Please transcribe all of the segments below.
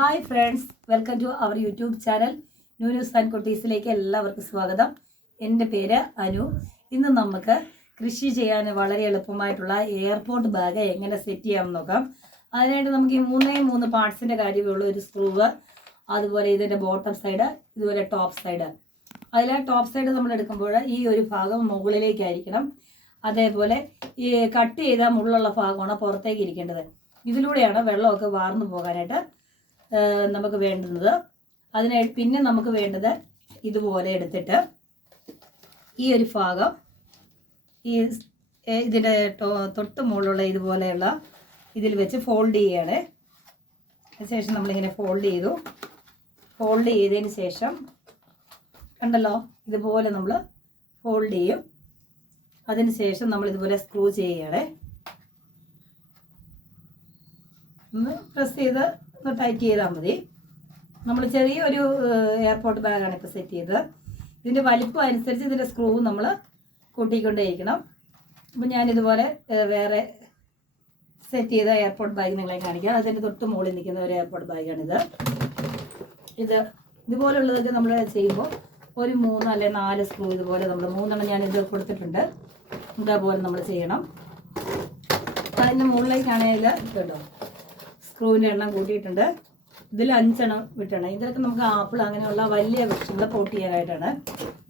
Hi friends, welcome to our YouTube channel news and കുട്ടീസിലേക്ക് എല്ലാവർക്കും സ്വാഗതം. എൻ്റെ പേര് അനു. ഇന്ന് നമുക്ക് കൃഷി ചെയ്യാൻ വളരെ എളുപ്പമായിട്ടുള്ള എയർപോർട്ട് ബാഗ് എങ്ങനെ സെറ്റ് ചെയ്യാമെന്ന് നോക്കാം. അതിനായിട്ട് നമുക്ക് ഈ മൂന്ന് പാർട്സിൻ്റെ കാര്യമേ ഉള്ളൂ. ഒരു സ്ക്രൂവ്, അതുപോലെ ഇതിൻ്റെ ബോട്ടം സൈഡ്, ഇതുപോലെ ടോപ്പ് സൈഡ്. അതിൽ ടോപ്പ് സൈഡ് നമ്മൾ എടുക്കുമ്പോൾ ഈ ഒരു ഭാഗം മുകളിലേക്കായിരിക്കണം. അതേപോലെ ഈ കട്ട് ചെയ്ത മുള്ളുള്ള ഭാഗമാണ് പുറത്തേക്ക് ഇരിക്കേണ്ടത്. ഇതിലൂടെയാണ് വെള്ളമൊക്കെ വാർന്നു പോകാനായിട്ട് നമുക്ക് വേണ്ടുന്നത്. അതിനായിട്ട് പിന്നെ നമുക്ക് വേണ്ടത് ഇതുപോലെ എടുത്തിട്ട് ഈ ഒരു ഭാഗം ഈ ഇതിൻ്റെ തൊട്ട് മുകളിലുള്ള ഇതുപോലെയുള്ള ഇതിൽ വെച്ച് ഫോൾഡ് ചെയ്യാണ്. അതിനുശേഷം നമ്മളിങ്ങനെ ഫോൾഡ് ചെയ്തതിന് ശേഷം കണ്ടല്ലോ, ഇതുപോലെ നമ്മൾ ഫോൾഡ് ചെയ്യും. അതിന് ശേഷം നമ്മൾ ഇതുപോലെ സ്ക്രൂ ചെയ്യുകയാണ്. ഒന്ന് പ്രസ് ചെയ്ത് ഒന്ന് ടൈറ്റ് ചെയ്താൽ മതി. നമ്മൾ ചെറിയൊരു എയർപോർട്ട് ബാഗാണ് ഇപ്പോൾ സെറ്റ് ചെയ്തത്. ഇതിൻ്റെ വലിപ്പം അനുസരിച്ച് ഇതിൻ്റെ സ്ക്രൂ നമ്മൾ കൂട്ടിക്കൊണ്ടേയിരിക്കണം. അപ്പം ഞാനിതുപോലെ വേറെ സെറ്റ് ചെയ്ത എയർപോർട്ട് ബാഗ് നിങ്ങളെ കാണിക്കാം. അതിൻ്റെ തൊട്ട് മുകളിൽ നിൽക്കുന്ന ഒരു എയർപോർട്ട് ബാഗാണിത്. ഇതുപോലുള്ളതൊക്കെ നമ്മൾ ചെയ്യുമ്പോൾ ഒരു 3 അല്ലെങ്കിൽ 4 സ്ക്രൂ ഇതുപോലെ നമ്മൾ 3 ഞാനിത് കൊടുത്തിട്ടുണ്ട്. ഇതേപോലെ നമ്മൾ ചെയ്യണം. അതിൻ്റെ മുകളിലേക്കാണെങ്കിൽ കേട്ടോ സ്ക്രൂവിൻ്റെ എണ്ണം കൂട്ടിയിട്ടുണ്ട്. ഇതിൽ 5 വിട്ടണം. ഇതിലൊക്കെ നമുക്ക് ആപ്പിൾ അങ്ങനെയുള്ള വലിയ വൃക്ഷങ്ങൾ പോട്ട് ചെയ്യാനായിട്ടാണ്.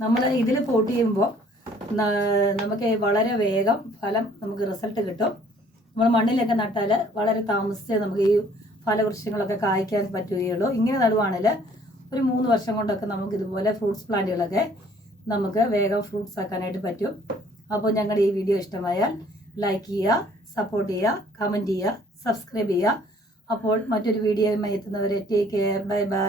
നമ്മൾ ഇതിൽ പോട്ട് ചെയ്യുമ്പോൾ നമുക്ക് വളരെ വേഗം ഫലം നമുക്ക് റിസൾട്ട് കിട്ടും. നമ്മൾ മണ്ണിലൊക്കെ നട്ടാൽ വളരെ താമസിച്ച് നമുക്ക് ഈ ഫലവൃക്ഷങ്ങളൊക്കെ കായ്ക്കാൻ പറ്റുകയുള്ളൂ. ഇങ്ങനെ നടുവാണെങ്കിൽ ഒരു 3 വർഷം കൊണ്ടൊക്കെ നമുക്ക് ഇതുപോലെ ഫ്രൂട്ട്സ് പ്ലാന്റുകളൊക്കെ നമുക്ക് വേഗം ഫ്രൂട്ട്സ് ആക്കാനായിട്ട് പറ്റും. അപ്പോൾ ഞങ്ങളുടെ ഈ വീഡിയോ ഇഷ്ടമായാൽ ലൈക്ക് ചെയ്യുക, സപ്പോർട്ട് ചെയ്യുക, കമൻറ്റ് ചെയ്യുക, സബ്സ്ക്രൈബ് ചെയ്യുക. അപ്പോൾ മറ്റൊരു വീഡിയോയുമായി എത്തുന്നവരെ ടേക്ക് കെയർ, ബൈ ബൈ.